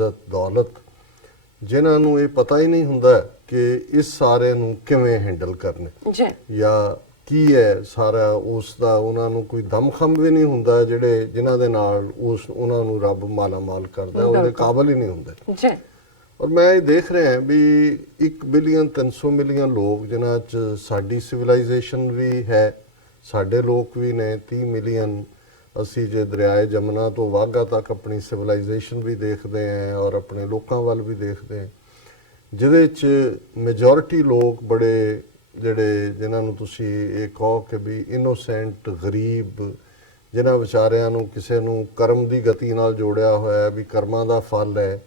ਦੌਲਤ ਜਿਨ੍ਹਾਂ ਨੂੰ ਇਹ ਪਤਾ ਹੀ ਨਹੀਂ ਹੁੰਦਾ ਕਿ ਇਸ ਸਾਰੇ ਨੂੰ ਕਿਵੇਂ ਹੈਂਡਲ ਕਰਨੇ ਜੀ ਜਾਂ ਕੀ ਹੈ ਸਾਰਾ ਉਸ ਦਾ ਉਹਨਾਂ ਨੂੰ ਕੋਈ ਦਮਖਮ ਵੀ ਨਹੀਂ ਹੁੰਦਾ ਜਿਹੜੇ ਜਿਨ੍ਹਾਂ ਦੇ ਨਾਲ ਉਹਨਾਂ ਨੂੰ ਰੱਬ ਮਾਲਾ ਮਾਲ ਕਰਦਾ ਉਹਦੇ ਕਾਬਲ ਹੀ ਨਹੀਂ ਹੁੰਦੇ ਜੀ। ਔਰ ਮੈਂ ਇਹ ਦੇਖ ਰਿਹਾ ਵੀ 1 ਬਿਲੀਅਨ 300 ਮਿਲੀਅਨ ਲੋਕ ਜਿਨ੍ਹਾਂ 'ਚ ਸਾਡੀ ਸਿਵਲਾਈਜੇਸ਼ਨ ਵੀ ਹੈ, ਸਾਡੇ ਲੋਕ ਵੀ ਨੇ 30 ਮਿਲੀਅਨ। ਅਸੀਂ ਜੇ ਦਰਿਆਏ ਜਮਨਾ ਤੋਂ ਵਾਘਾ ਤੱਕ ਆਪਣੀ ਸਿਵਲਾਈਜੇਸ਼ਨ ਵੀ ਦੇਖਦੇ ਹਾਂ ਔਰ ਆਪਣੇ ਲੋਕਾਂ ਵੱਲ ਵੀ ਦੇਖਦੇ ਹਾਂ, ਜਿਹਦੇ 'ਚ ਮੈਜੋਰਿਟੀ ਲੋਕ ਬੜੇ ਜਿਹੜੇ ਜਿਨ੍ਹਾਂ ਨੂੰ ਤੁਸੀਂ ਇਹ ਕਹੋ ਕਿ ਵੀ ਇਨੋਸੈਂਟ ਗਰੀਬ, ਜਿਨ੍ਹਾਂ ਵਿਚਾਰਿਆਂ ਨੂੰ ਕਿਸੇ ਨੂੰ ਕਰਮ ਦੀ ਗਤੀ ਨਾਲ ਜੋੜਿਆ ਹੋਇਆ ਵੀ ਕਰਮਾਂ ਦਾ ਫਲ ਹੈ,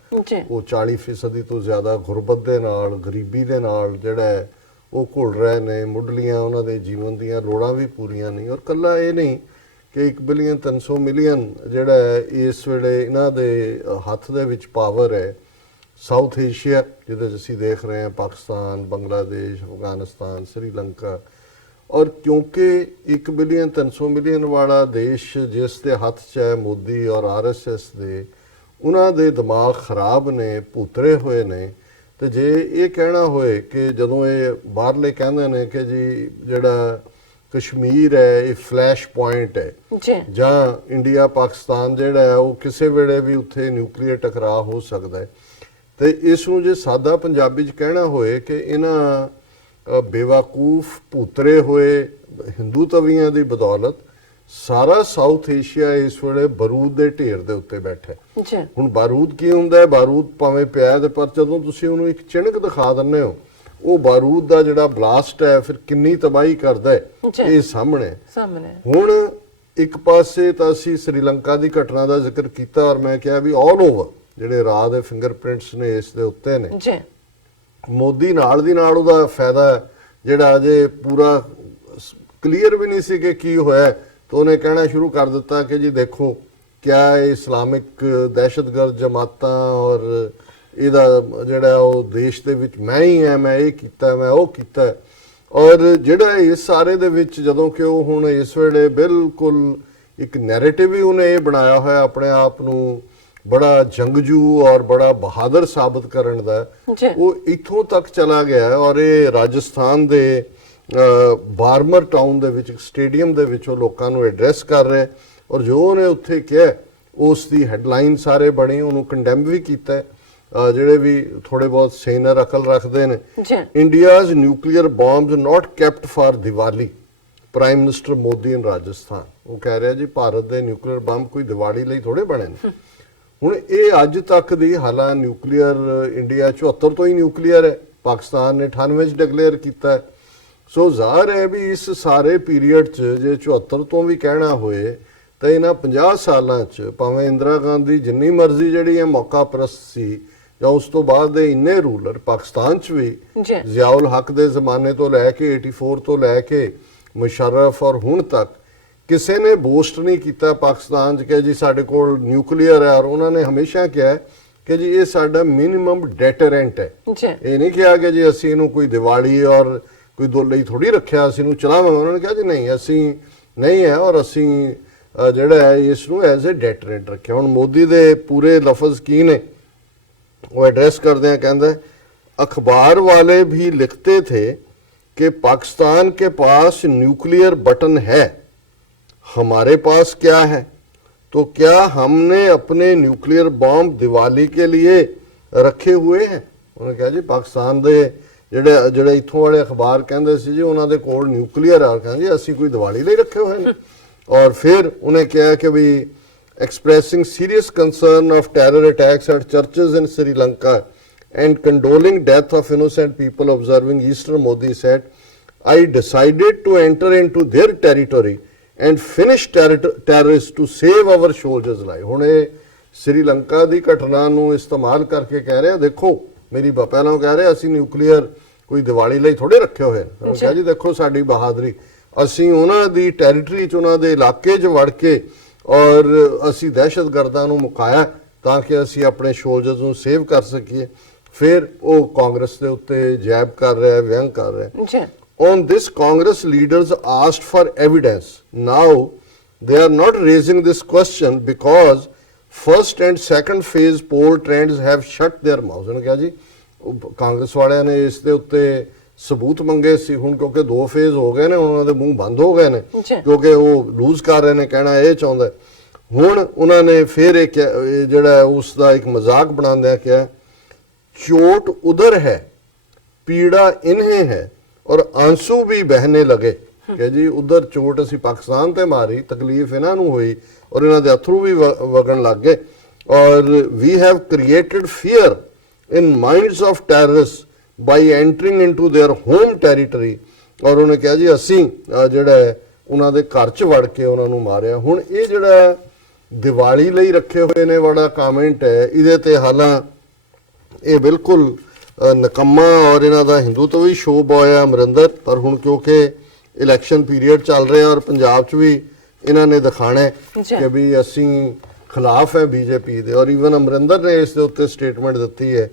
ਉਹ 40% ਤੋਂ ਜ਼ਿਆਦਾ ਗੁਰਬਤ ਦੇ ਨਾਲ ਗਰੀਬੀ ਦੇ ਨਾਲ ਜਿਹੜਾ ਉਹ ਘੁਲ ਰਹੇ ਨੇ। ਮੁੱਢਲੀਆਂ ਉਹਨਾਂ ਦੇ ਜੀਵਨ ਦੀਆਂ ਲੋੜਾਂ ਵੀ ਪੂਰੀਆਂ ਨਹੀਂ। ਔਰ ਕੱਲਾ ਇਹ ਨਹੀਂ ਕਿ 1 ਬਿਲੀਅਨ 300 ਮਿਲੀਅਨ ਜਿਹੜਾ ਇਸ ਵੇਲੇ ਇਹਨਾਂ ਦੇ ਹੱਥ ਦੇ ਵਿੱਚ ਪਾਵਰ ਹੈ। ਸਾਊਥ ਏਸ਼ੀਆ ਜਿਹਦੇ 'ਚ ਅਸੀਂ ਦੇਖ ਰਹੇ ਹਾਂ ਪਾਕਿਸਤਾਨ, ਬੰਗਲਾਦੇਸ਼, ਅਫਗਾਨਿਸਤਾਨ, ਸ੍ਰੀਲੰਕਾ। ਔਰ ਕਿਉਂਕਿ 1 ਬਿਲੀਅਨ 300 ਮਿਲੀਅਨ ਵਾਲਾ ਦੇਸ਼ ਜਿਸ ਦੇ ਹੱਥ 'ਚ ਹੈ ਮੋਦੀ ਔਰ RSS ਦੇ, ਉਹਨਾਂ ਦੇ ਦਿਮਾਗ ਖਰਾਬ ਨੇ, ਭੂਤਰੇ ਹੋਏ ਨੇ। ਤੇ ਜੇ ਇਹ ਕਹਿਣਾ ਹੋਏ ਕਿ ਜਦੋਂ ਇਹ ਬਾਹਰਲੇ ਕਹਿੰਦੇ ਨੇ ਕਿ ਜੀ ਜਿਹੜਾ ਕਸ਼ਮੀਰ ਹੈ ਇਹ ਫਲੈਸ਼ ਪੁਆਇੰਟ ਹੈ ਜਾਂ ਇੰਡੀਆ ਪਾਕਿਸਤਾਨ ਜਿਹੜਾ ਹੈ ਉਹ ਕਿਸੇ ਵੇਲੇ ਵੀ ਉੱਥੇ ਨਿਊਕਲੀਅਰ ਟਕਰਾਅ ਹੋ ਸਕਦਾ ਹੈ, ਤੇ ਇਸ ਨੂੰ ਜੇ ਸਾਦਾ ਪੰਜਾਬੀ 'ਚ ਕਹਿਣਾ ਹੋਏ ਕਿ ਇਹਨਾਂ ਬੇਵਕੂਫ ਭੂਤਰੇ ਹੋਏ ਹਿੰਦੂ ਤਵੀਆਂ ਦੀ ਬਦੌਲਤ ਸਾਰਾ ਸਾਊਥ ਏਸ਼ੀਆ ਇਸ ਵੇਲੇ ਬਾਰੂਦ ਦੇ ਢੇਰ ਦੇ ਉੱਤੇ ਬੈਠਾ ਹੈ। ਹੁਣ ਬਾਰੂਦ ਕੀ ਹੁੰਦਾ ਹੈ? ਬਾਰੂਦ ਭਾਵੇਂ ਪਿਆ ਤੇ ਪਰ ਜਦੋਂ ਤੁਸੀਂ ਉਹਨੂੰ ਇੱਕ ਚਿਣਕ ਦਿਖਾ ਦਿੰਦੇ ਹੋ, ਉਹ ਬਾਰੂਦ ਦਾ ਜਿਹੜਾ ਬਲਾਸਟ ਹੈ ਫਿਰ ਕਿੰਨੀ ਤਬਾਹੀ ਕਰਦਾ ਹੈ ਇਹ ਸਾਹਮਣੇ। ਹੁਣ ਇੱਕ ਪਾਸੇ ਤਾਂ ਅਸੀਂ ਸ੍ਰੀਲੰਕਾ ਦੀ ਘਟਨਾ ਦਾ ਜ਼ਿਕਰ ਕੀਤਾ ਔਰ ਮੈਂ ਕਿਹਾ ਵੀ ਆਲ ਓਵਰ ਜਿਹੜੇ ਰਾਹ ਦੇ ਫਿੰਗਰਪ੍ਰਿੰਟਸ ਨੇ ਇਸ ਦੇ ਉੱਤੇ ਨੇ। ਮੋਦੀ ਨਾਲ ਦੀ ਨਾਲ ਉਹਦਾ ਫਾਇਦਾ ਜਿਹੜਾ ਅਜੇ ਪੂਰਾ ਕਲੀਅਰ ਵੀ ਨਹੀਂ ਸੀ ਕਿ ਕੀ ਹੋਇਆ, ਤਾਂ ਉਹਨੇ ਕਹਿਣਾ ਸ਼ੁਰੂ ਕਰ ਦਿੱਤਾ ਕਿ ਜੀ ਦੇਖੋ ਕਿਆ ਇਸਲਾਮਿਕ ਦਹਿਸ਼ਤਗਰਦ ਜਮਾਤਾਂ ਔਰ ਇਹਦਾ ਜਿਹੜਾ ਉਹ ਦੇਸ਼ ਦੇ ਵਿੱਚ ਮੈਂ ਹੀ ਹਾਂ, ਮੈਂ ਇਹ ਕੀਤਾ, ਮੈਂ ਉਹ ਕੀਤਾ। ਔਰ ਜਿਹੜਾ ਇਸ ਸਾਰੇ ਦੇ ਵਿੱਚ ਜਦੋਂ ਕਿ ਉਹ ਹੁਣ ਇਸ ਵੇਲੇ ਬਿਲਕੁਲ ਇੱਕ ਨੈਰੇਟਿਵ ਹੀ ਉਹਨੇ ਇਹ ਬਣਾਇਆ ਹੋਇਆ ਆਪਣੇ ਆਪ ਨੂੰ ਬੜਾ ਜੰਗਜੂ ਔਰ ਬੜਾ ਬਹਾਦਰ ਸਾਬਤ ਕਰਨ ਦਾ, ਉਹ ਇੱਥੋਂ ਤੱਕ ਚਲਾ ਗਿਆ। ਔਰ ਇਹ ਰਾਜਸਥਾਨ ਦੇ ਬਾਰਮਰ ਟਾਊਨ ਦੇ ਵਿੱਚ ਸਟੇਡੀਅਮ ਦੇ ਵਿੱਚ ਉਹ ਲੋਕਾਂ ਨੂੰ ਐਡਰੈਸ ਕਰ ਰਿਹਾ ਔਰ ਜੋ ਉਹਨੇ ਉੱਥੇ ਕਿਹਾ ਉਸ ਦੀ ਹੈਡਲਾਈਨ ਸਾਰੇ ਬਣੀ, ਉਹਨੂੰ ਕੰਡੈਮ ਵੀ ਕੀਤਾ ਜਿਹੜੇ ਵੀ ਥੋੜੇ ਬਹੁਤ ਸੇਨਰ ਅਕਲ ਰੱਖਦੇ ਨੇ। India's nuclear bombs not kept for Diwali, prime minister Modi in Rajasthan. ਉਹ ਕਹਿ ਰਿਹਾ ਜੀ ਭਾਰਤ ਦੇ ਨਿਊਕਲੀਅਰ ਬੰਬ ਕੋਈ ਦੀਵਾਲੀ ਲਈ ਥੋੜੇ ਬਣੇ ਨੇ। ਹੁਣ ਇਹ ਅੱਜ ਤੱਕ ਦੀ ਹਾਲਾਂ ਨਿਊਕਲੀਅਰ ਇੰਡੀਆ 74 ਤੋਂ ਹੀ ਨਿਊਕਲੀਅਰ ਹੈ, ਪਾਕਿਸਤਾਨ ਨੇ 98 ਚ ਡਿਕਲੇਅਰ ਕੀਤਾ ਹੈ। ਸੋ ਜ਼ਾਹਰ ਹੈ ਵੀ ਇਸ ਸਾਰੇ ਪੀਰੀਅਡ 'ਚ ਜੇ 74 ਤੋਂ ਵੀ ਕਹਿਣਾ ਹੋਏ ਤਾਂ ਇਹਨਾਂ 50 ਸਾਲਾਂ 'ਚ ਭਾਵੇਂ ਇੰਦਰਾ ਗਾਂਧੀ ਜਿੰਨੀ ਮਰਜ਼ੀ ਜਿਹੜੀ ਹੈ ਮੌਕਾ ਪ੍ਰਸਤ ਸੀ ਜਾਂ ਉਸ ਤੋਂ ਬਾਅਦ ਦੇ ਇੰਨੇ ਰੂਲਰ ਪਾਕਿਸਤਾਨ 'ਚ ਵੀ ਜ਼ਿਆਉਲ ਹਕ ਦੇ ਜ਼ਮਾਨੇ ਤੋਂ ਲੈ ਕੇ 84 ਤੋਂ ਲੈ ਕੇ ਮੁਸ਼ਰਫ ਔਰ ਹੁਣ ਤੱਕ ਕਿਸੇ ਨੇ ਬੋਸਟ ਨਹੀਂ ਕੀਤਾ ਪਾਕਿਸਤਾਨ 'ਚ ਕਿ ਜੀ ਸਾਡੇ ਕੋਲ ਨਿਊਕਲੀਅਰ ਹੈ। ਔਰ ਉਹਨਾਂ ਨੇ ਹਮੇਸ਼ਾ ਕਿਹਾ ਕਿ ਜੀ ਇਹ ਸਾਡਾ ਮਿਨੀਮਮ ਡੈਟਰੈਂਟ ਹੈ। ਇਹ ਨਹੀਂ ਕਿਹਾ ਕਿ ਜੀ ਅਸੀਂ ਇਹਨੂੰ ਕੋਈ ਦੀਵਾਲੀ ਔਰ ਕੋਈ ਦੋ ਲਈ ਥੋੜੀ ਰੱਖਿਆ, ਅਸੀਂ ਇਹਨੂੰ ਚਲਾਵਾਂਗੇ। ਉਹਨਾਂ ਨੇ ਕਿਹਾ ਜੀ ਨਹੀਂ, ਅਸੀਂ ਨਹੀਂ ਹੈ ਔਰ ਅਸੀਂ ਜਿਹੜਾ ਹੈ ਇਸ ਨੂੰ ਐਜ਼ ਏ ਡੈਟਰੈਂਟ ਰੱਖਿਆ। ਹੁਣ ਮੋਦੀ ਦੇ ਪੂਰੇ ਲਫ਼ਜ਼ ਕੀ ਨੇ वो एड्रेस करते हैं, कहते हैं अखबार वाले भी लिखते थे कि पाकिस्तान के पास न्यूक्लियर बटन है, हमारे पास क्या है? तो क्या हमने अपने न्यूक्लियर बॉम्ब दिवाली के लिए रखे हुए हैं? उन्होंने कहा जी पाकिस्तान के ਜਿਹੜੇ ਇੱਥੋਂ ਵਾਲੇ ਅਖਬਾਰ ਕਹਿੰਦੇ ਸੀ ਜੀ ਉਹਨਾਂ ਦੇ ਕੋਲ ਨਿਊਕਲੀਅਰ ਆ, ਕਹਿੰਦੇ ਜੀ ਅਸੀਂ ਕੋਈ ਦੀਵਾਲੀ ਲਈ ਰੱਖੇ ਹੋਏ ਨੇ। ਔਰ ਫਿਰ ਉਹਨੇ ਕਿਹਾ ਕਿ ਵੀ expressing serious concern of terror attacks at churches in Sri Lanka and condoling death of innocent people observing Easter, Modi said, I decided to enter into their territory and finish terrorists to save our soldiers' life. ਹੁਣ ਇਹ ਸ੍ਰੀਲੰਕਾ ਦੀ ਘਟਨਾ ਨੂੰ ਇਸਤੇਮਾਲ ਕਰਕੇ ਕਹਿ ਰਿਹਾ ਦੇਖੋ ਮੇਰੀ ਪਹਿਲਾਂ ਕਹਿ ਰਿਹਾ ਅਸੀਂ ਨਿਊਕਲੀਅਰ ਕੋਈ ਦੀਵਾਲੀ ਲਈ ਥੋੜੇ ਰੱਖੇ ਹੋਏ ਨੇ। ਕਿਹਾ ਜੀ ਦੇਖੋ ਸਾਡੀ ਬਹਾਦਰੀ, ਅਸੀਂ ਉਹਨਾਂ ਦੀ ਟੈਰੀਟਰੀ 'ਚ ਉਹਨਾਂ ਦੇ ਇਲਾਕੇ 'ਚ ਵੜ ਕੇ ਔਰ ਅਸੀਂ ਦਹਿਸ਼ਤਗਰਦਾਂ ਨੂੰ ਮੁਕਾਇਆ ਤਾਂ ਕਿ ਅਸੀਂ ਆਪਣੇ ਸੋਲਜਰਸ ਨੂੰ ਸੇਵ ਕਰ ਸਕੀਏ। ਫਿਰ ਉਹ ਕਾਂਗਰਸ ਦੇ ਉੱਤੇ ਜੈਬ ਕਰ ਰਿਹਾ, ਵਿਅੰਗ ਕਰ ਰਿਹਾ। On this, Congress leaders asked for evidence. Now, they are not raising this question because first and second phase poll trends have shut their mouth. ਉਹਨੇ ਕਿਹਾ ਜੀ ਕਾਂਗਰਸ ਵਾਲਿਆਂ ਨੇ ਇਸ ਦੇ ਉੱਤੇ ਸਬੂਤ ਮੰਗੇ ਸੀ, ਹੁਣ ਕਿਉਂਕਿ 2 ਫੇਜ਼ ਹੋ ਗਏ ਨੇ, ਉਹਨਾਂ ਦੇ ਮੂੰਹ ਬੰਦ ਹੋ ਗਏ ਨੇ ਕਿਉਂਕਿ ਉਹ ਲੂਜ਼ ਕਰ ਰਹੇ ਨੇ, ਕਹਿਣਾ ਇਹ ਚਾਹੁੰਦਾ। ਹੁਣ ਉਹਨਾਂ ਨੇ ਫਿਰ ਇਹ ਜਿਹੜਾ ਉਸ ਦਾ ਇੱਕ ਮਜ਼ਾਕ ਬਣਾਉਂਦਿਆਂ ਕਿਹਾ चोट उधर है पीड़ा इन्हें है और आंसू भी बहने लगे कि जी उधर चोट असी पाकिस्तान ते मारी, तकलीफ इन्हां नूं हुई और इन्हां दे अथरू भी वगन लग गए और we have created fear in minds of terrorist by entering into their home territory. और उन्हें कहा जी असी जिहड़ा उन्हां दे घर च वड़ के उन्हां नूं मारिया। हुण ये जिहड़ा दिवाली लई रखे हुए ने बड़ा कमेंट है, इहदे ते हालां ये बिल्कुल नकम्मा और इन्हां दा हिंदुत्व भी शो बॉय है अमरिंदर, पर हुण क्योंकि इलैक्शन पीरियड चल रहे हैं और पंजाब च भी इन्हां ने दिखाना है कि भी असी खिलाफ है बीजेपी दे। और ईवन अमरिंदर ने इस दे उत्ते स्टेटमेंट दी है,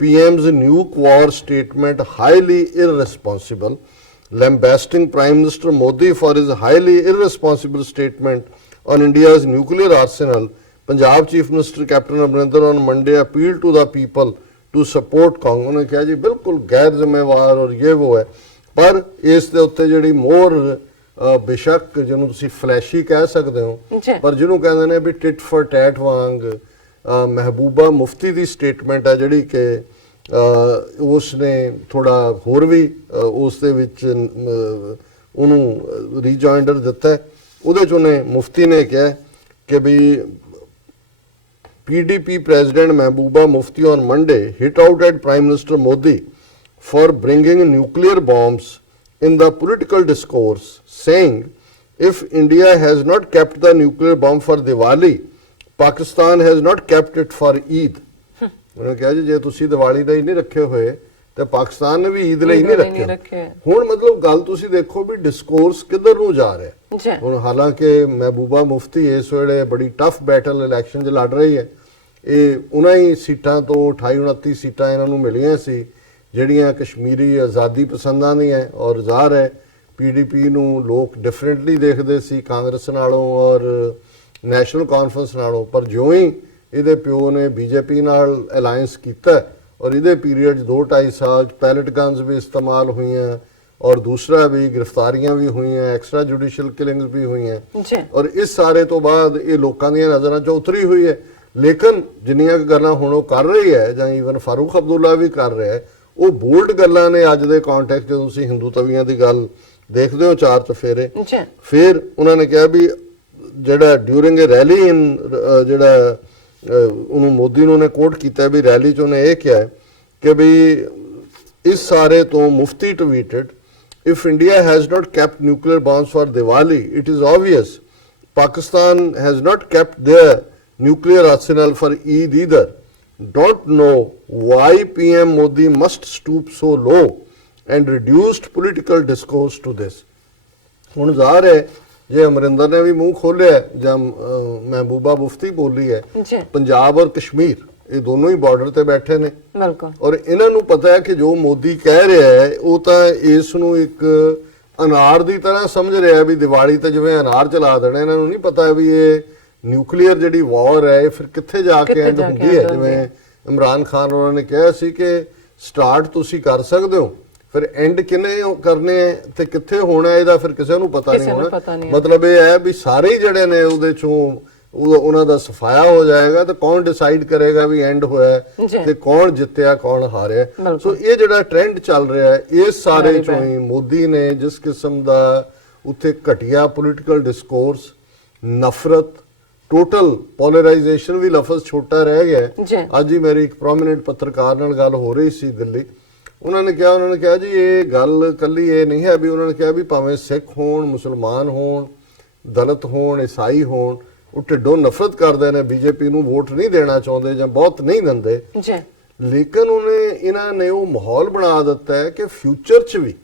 PM's nuke war statement highly irresponsible, lambasting Prime Minister Modi for his highly irresponsible statement on India's nuclear arsenal. Punjab Chief Minister Captain Amrinder on Monday appealed to the people to support Congress। उन्होंने कहा जी बिल्कुल गैर जिम्मेवार और ये वो है, पर इस दे उत्ते जिहड़ी मोर बेशक जिन्हों तुसीं फ्लैशी कह सकते हो, पर जिन्हों कहते हैं भी टिट फॉर टैट वांग महबूबा मुफ्ती की स्टेटमेंट है जिहड़ी कि उसने थोड़ा होर भी उस दे विच उन्होंने रीजॉइंडर दिता है। उहदे च उन्हें मुफ्ती ने कहा कि भी PDP President Mehbooba Mufti on Monday hit out at Prime Minister Modi for bringing nuclear bombs in the political discourse, saying, if India has not kept the nuclear bomb for Diwali, Pakistan has not kept it for Eid। उन्होंने कहा जी जे तुसी दिवाली ਲਈ नहीं रखे हुए ਤੇ ਪਾਕਿਸਤਾਨ ਨੇ ਵੀ ਈਦ ਲਈ ਨਹੀਂ ਰੱਖੇ। ਹੁਣ ਮਤਲਬ ਗੱਲ ਤੁਸੀਂ ਦੇਖੋ ਵੀ ਡਿਸਕੋਰਸ ਕਿੱਧਰ ਨੂੰ ਜਾ ਰਿਹਾ। ਹੁਣ ਹਾਲਾਂਕਿ ਮਹਿਬੂਬਾ ਮੁਫਤੀ ਇਸ ਵੇਲੇ ਬੜੀ ਟਫ ਬੈਟਲ ਇਲੈਕਸ਼ਨ 'ਚ ਲੜ ਰਹੀ ਹੈ। ਇਹ ਉਹਨਾਂ ਹੀ ਸੀਟਾਂ ਤੋਂ 28-29 ਸੀਟਾਂ ਇਹਨਾਂ ਨੂੰ ਮਿਲੀਆਂ ਸੀ ਜਿਹੜੀਆਂ ਕਸ਼ਮੀਰੀ ਆਜ਼ਾਦੀ ਪਸੰਦਾਂ ਦੀਆਂ ਔਰ ਜ਼ਾਹਰ ਹੈ ਪੀਡੀਪੀ ਨੂੰ ਲੋਕ ਡਿਫਰੈਂਟਲੀ ਦੇਖਦੇ ਸੀ ਕਾਂਗਰਸ ਨਾਲੋਂ ਔਰ ਨੈਸ਼ਨਲ ਕਾਨਫਰੰਸ ਨਾਲੋਂ, ਪਰ ਜਿਉਂ ਹੀ ਇਹਦੇ ਪਿਓ ਨੇ ਬੀਜੇਪੀ ਨਾਲ ਅਲਾਈਅੰਸ ਕੀਤਾ और इधे पीरियड 2-2.5 साल पैलेट गन्स भी इस्तेमाल हुई हैं और दूसरा भी गिरफ्तारियां भी हुई हैं, एक्स्ट्रा जुडिशियल किलिंग्स भी हुई हैं और इस सारे तो बाद ये लोगों दी नज़रां 'च उतरी हुई है। लेकिन जिन्नियां गल्लां हुण ओह कर रही है जां ईवन फारूक अब्दुल्ला भी कर रहा है, वो बोल्ड गल्लां ने अज दे कॉन्टैक्ट 'ਚ तुसीं हिंदूत्वियां दी गल देखदे हो चार चफेरे। फिर उन्होंने कहा भी जिहड़ा ड्यूरिंग ए रैली इन जिहड़ा उन्होंने मोदी ने कोट किया भी रैली च उन्हें यह कहा कि भी इस सारे तो Mufti tweeted, if India has not kept nuclear bombs for Diwali it is obvious Pakistan has not kept their nuclear arsenal for Eid either, don't know why PM Modi must stoop so low and reduced political discourse to this. हुण ज़ाहिर है जे अमरिंदर ने भी मुंह खोलिया ਜਾਂ महबूबा मुफ्ती बोली है, पंजाब और कश्मीर ये दोनों ही बॉर्डर ਤੇ ਬੈਠੇ ਨੇ ਔਰ ਇਹਨਾਂ ਨੂੰ ਪਤਾ ਹੈ ਕਿ ਜੋ ਮੋਦੀ ਕਹਿ ਰਿਹਾ ਹੈ ਉਹ ਤਾਂ ਇਸ ਨੂੰ ਇੱਕ ਅਨਾਰ ਦੀ ਤਰ੍ਹਾਂ ਸਮਝ ਰਿਹਾ ਵੀ ਦੀਵਾਲੀ ਤੇ ਜਿਵੇਂ ਅਨਾਰ ਚਲਾ ਦੇਣਾ। ਇਹਨਾਂ ਨੂੰ ਨਹੀਂ ਪਤਾ ਵੀ ਇਹ ਨਿਊਕਲੀਅਰ ਜਿਹੜੀ ਵਾਰ ਹੈ ਫਿਰ ਕਿੱਥੇ ਜਾ ਕੇ ਐਂਡ ਹੁੰਦੀ ਹੈ। ਜਿਵੇਂ ਇਮਰਾਨ ਖਾਨ ਉਹਨਾਂ ਨੇ ਕਿਹਾ ਸੀ ਕਿ ਸਟਾਰਟ ਤੁਸੀਂ ਕਰ ਸਕਦੇ ਹੋ, फिर एंड किने करने ते कित्थे होना है फिर किसी को पता नहीं होना। मतलब ये है भी सारे ही जड़े ने उहदे चों उन्हां दा सफाया हो जाएगा तो कौन डिसाइड करेगा भी एंड होया ते कौन जितया कौन हारिया। सो ये जिहड़ा ट्रेंड चल रहा है इस सारे चों ही मोदी ने जिस किस्म दा उत्थे घटिया पोलिटिकल डिस्कोर्स, नफरत, टोटल पोलराइजेशन भी लफज छोटा रह गया। अज ही मेरी एक प्रोमिनेंट पत्रकार नाल गल हो रही सी दिल्ली, उन्होंने कहा जी ये गल कली ये नहीं है भी उन्होंने कहा भी भावें सिख होण, मुसलमान होण, दलित होण, ईसाई होण, वो ढिड्डों नफरत करते हैं, बीजेपी नूं वोट नहीं देना चाहते जां बहुत नहीं देंदे, लेकिन उन्हें इन्हां ने वो माहौल बना दिता है कि फ्यूचर च भी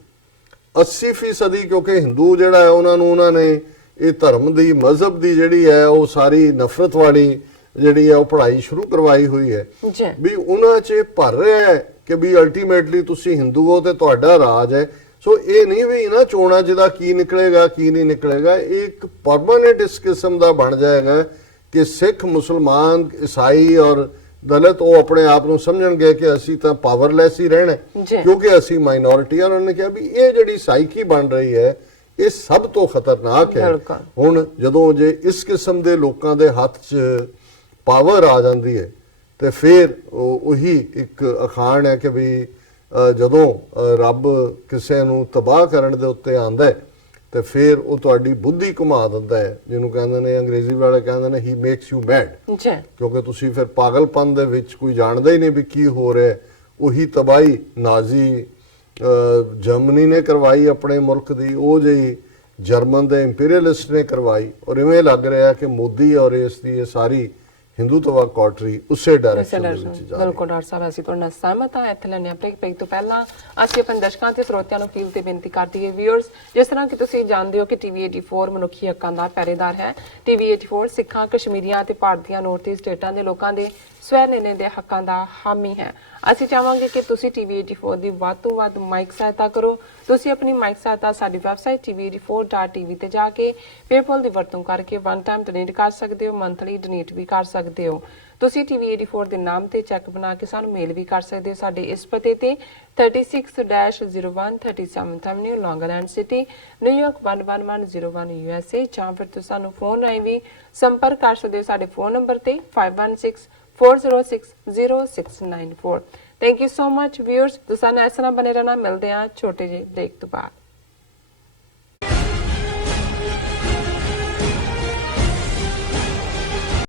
80% क्योंकि हिंदू जिहड़ा है उन्होंने ये धर्म की मजहब की जिहड़ी है वो सारी नफरत वाली जिहड़ी है वो पढ़ाई शुरू करवाई हुई है भी उन्हां च भर रहा है कि भी अल्टीमेटली तुसी हिंदू हो तो तुहाडा राज है। सो ये नहीं भी इन्हां चोणां जिहदा की निकलेगा की नहीं निकलेगा, एक परमानेंट इस किस्म का बन जाएगा ਕਿ ਸਿੱਖ ਮੁਸਲਮਾਨ ਈਸਾਈ ਔਰ ਦਲਿਤ ਉਹ ਆਪਣੇ ਆਪ ਨੂੰ ਸਮਝਣਗੇ ਕਿ ਅਸੀਂ ਤਾਂ ਪਾਵਰਲੈਸ ਹੀ ਰਹਿਣਾ ਹੈ, ਜੀ। ਕਿਉਂਕਿ ਅਸੀਂ ਮਾਈਨੋਰਿਟੀ ਆ। ਉਹਨਾਂ ਨੇ ਕਿਹਾ ਵੀ ਇਹ ਜਿਹੜੀ ਸਾਈਕੀ ਬਣ ਰਹੀ ਹੈ ਇਹ ਸਭ ਤੋਂ ਖਤਰਨਾਕ ਹੈ। ਬਿਲਕੁਲ। ਹੁਣ ਜਦੋਂ ਜੇ ਇਸ ਕਿਸਮ ਦੇ ਲੋਕਾਂ ਦੇ ਹੱਥ 'ਚ ਪਾਵਰ ਆ ਜਾਂਦੀ ਹੈ ਤੇ ਫਿਰ ਉਹੀ ਇੱਕ ਅਖਾਣ ਹੈ ਕਿ ਵੀ ਜਦੋਂ ਰੱਬ ਕਿਸੇ ਨੂੰ ਤਬਾਹ ਕਰਨ ਦੇ ਉੱਤੇ ਆਂਦਾ ਹੈ ਤੇ ਫਿਰ ਉਹ ਤੁਹਾਡੀ ਬੁੱਧੀ ਘੁਮਾ ਦਿੰਦਾ ਹੈ, ਜਿਹਨੂੰ ਕਹਿੰਦੇ ਨੇ ਅੰਗਰੇਜ਼ੀ ਵਾਲੇ ਕਹਿੰਦੇ ਨੇ ਹੀ ਮੇਕਸ ਯੂ ਮੈਡ, ਜੀ ਕਿਉਂਕਿ ਤੁਸੀਂ ਫਿਰ ਪਾਗਲਪਨ ਦੇ ਵਿੱਚ ਕੋਈ ਜਾਣਦਾ ਹੀ ਨਹੀਂ ਵੀ ਕੀ ਹੋ ਰਿਹਾ ਹੈ। ਉਹੀ ਤਬਾਹੀ ਨਾਜ਼ੀ ਜਰਮਨੀ ਨੇ ਕਰਵਾਈ ਆਪਣੇ ਮੁਲਕ ਦੀ, ਉਹ ਜਿਹੀ ਜਰਮਨ ਦੇ ਇੰਪੀਰੀਅਲਿਸਟ ਨੇ ਕਰਵਾਈ, ਔਰ ਇਵੇਂ ਲੱਗ ਰਿਹਾ ਕਿ ਮੋਦੀ ਔਰ ਇਸ ਦੀ ਇਹ ਸਾਰੀ ਹਿੰਦੂਤਵਾ ਕੋਟਰੀ ਉਸੇ ਡਾਇਰੈਕਸ਼ਨ ਦੇ ਵਿੱਚ ਜਾ ਰਹੀ ਹੈ। ਬਿਲਕੁਲ ਡਾਕਟਰ ਸਾਹਿਬ, ਅਸੀਂ ਤੁਹਾਡੇ ਨਾਲ ਸਹਿਮਤ ਹਾਂ। ਇੱਥੇ ਲੈਣੇ ਬ੍ਰੇਕ ਤੋਂ ਪਹਿਲਾਂ ਅਸੀਂ ਆਪਣੇ ਦਰਸ਼ਕਾਂ ਤੇ ਸਰੋਤਿਆਂ ਨੂੰ ਅਪੀਲ ਤੇ ਬੇਨਤੀ ਕਰਦੀ ਹੈ ਵਿਊਅਰਸ, ਜਿਸ ਤਰ੍ਹਾਂ ਕਿ ਤੁਸੀਂ ਜਾਣਦੇ ਹੋ ਕਿ ਟੀਵੀ 84 ਮਨੁੱਖੀ ਹੱਕਾਂ ਦਾ ਪਹਿਰੇਦਾਰ ਹੈ। ਟੀਵੀ 84 ਸਿੱਖਾਂ, ਕਸ਼ਮੀਰੀਆਂ ਤੇ ਭਾਰਤੀਆਂ ਨੌਰਥ ਈਸਟ ਸਟੇਟਾਂ ਦੇ ਲੋਕਾਂ ਦੇ ਸਵੈ ਨਿਰਣੇ ਦੇ ਹੱਕਾਂ ਦਾ ਹਾਮੀ ਹੈ। ਅਸੀਂ ਚਾਹਾਂਗੇ ਕਿ ਤੁਸੀਂ ਟੀਵੀ 84 ਦੀ ਵੱਧ ਤੋਂ ਵੱਧ ਮਾਈਕ ਸਹਾਇਤਾ ਕਰੋ। ਤੁਸੀਂ ਆਪਣੀ ਮਾਈਕ ਸਹਾਇਤਾ ਸਾਡੀ ਵੈਬਸਾਈਟ tv84.tv ਤੇ ਜਾ ਕੇ ਪੇਪਲ ਦੀ ਵਰਤੋਂ ਕਰਕੇ ਵਨ ਟਾਈਮ ਡੋਨੇਟ ਕਰ ਸਕਦੇ ਹੋ, ਮੰਥਲੀ ਡੋਨੇਟ ਵੀ ਕਰ ਸਕਦੇ ਹੋ। ਤੁਸੀਂ ਟੀਵੀ 84 ਦੇ ਨਾਮ ਤੇ ਚੈੱਕ ਬਣਾ ਕੇ ਸਾਨੂੰ ਮੇਲ ਵੀ ਕਰ ਸਕਦੇ ਹੋ ਸਾਡੇ ਇਸ ਪਤੇ ਤੇ 36-01 37th Avenue, Long Island City, New York 11101 USA, ਜਾਂ ਫਿਰ ਤੁਸੀਂ ਸਾਨੂੰ ਫੋਨ ਰਾਹੀਂ ਵੀ ਸੰਪਰਕ ਕਰ ਸਕਦੇ ਹੋ ਸਾਡੇ ਫੋਨ ਨੰਬਰ ਤੇ 5164060694। Thank you so much viewers, ਤੁਸੀਂ ਨਾਲ ਇਸ ਤਰ੍ਹਾਂ ਬਨੇ ਰਹਿਣਾ। ਮਿਲਦੇ ਹਾਂ ਛੋਟੇ ਜਿਹੇ ਬ੍ਰੇਕ ਤੋਂ ਬਾਅਦ।